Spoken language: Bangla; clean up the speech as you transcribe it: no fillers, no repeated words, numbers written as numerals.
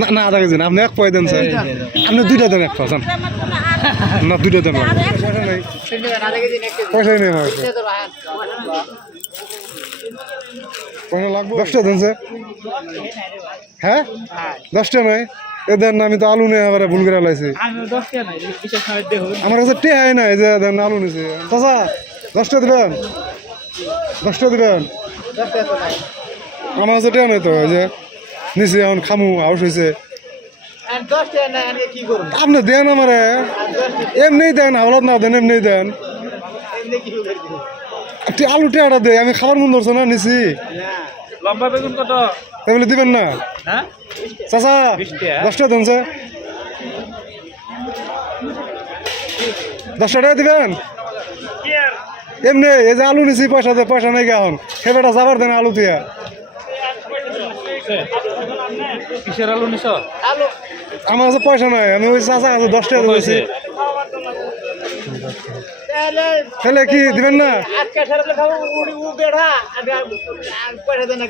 না না আধা কেজি না আপনি এক পয় দেন স্যার আপনি দুইটা দেন এক পাচ্ছেন না দুইটা দেন পয়সাই নেই আমার পয়সা লাগবে 10টা দেন স্যার হ্যাঁ 10টা নয় এ দেন না আমি তো আলু নিয়ে আবার ভুল করে লাইছি আমার কাছে টেহাই নাই যে দেন আলু নিছে চাচা 10টা দিবেন 10টা দিবেন আমার কাছে টেহা নাই তো যে নিচে এখন খামু আউস হয়েছে আপনি দেন আমারে এমনি দেন হাওলাত না দেন এমনি দেন আলু টেহাটা দে আমি খাবার মন ধরছো না নিছি লম্বা বেগুন কত এগুলো দিবেন না হ্যাঁ চাচা 10টা দেন স্যার 10 টাকা দিবেন এমনি এই যে আলু নিছি পয়সা নাই এখন সেবেটা যাবার দেন আলু দিয়া কিসের আলু নিছ আমার কাছে পয়সা নাই আমি ওই চাচা কাছে 10 টাকা দিয়েছি তাহলে কি দিবেন না পয়সা দেন না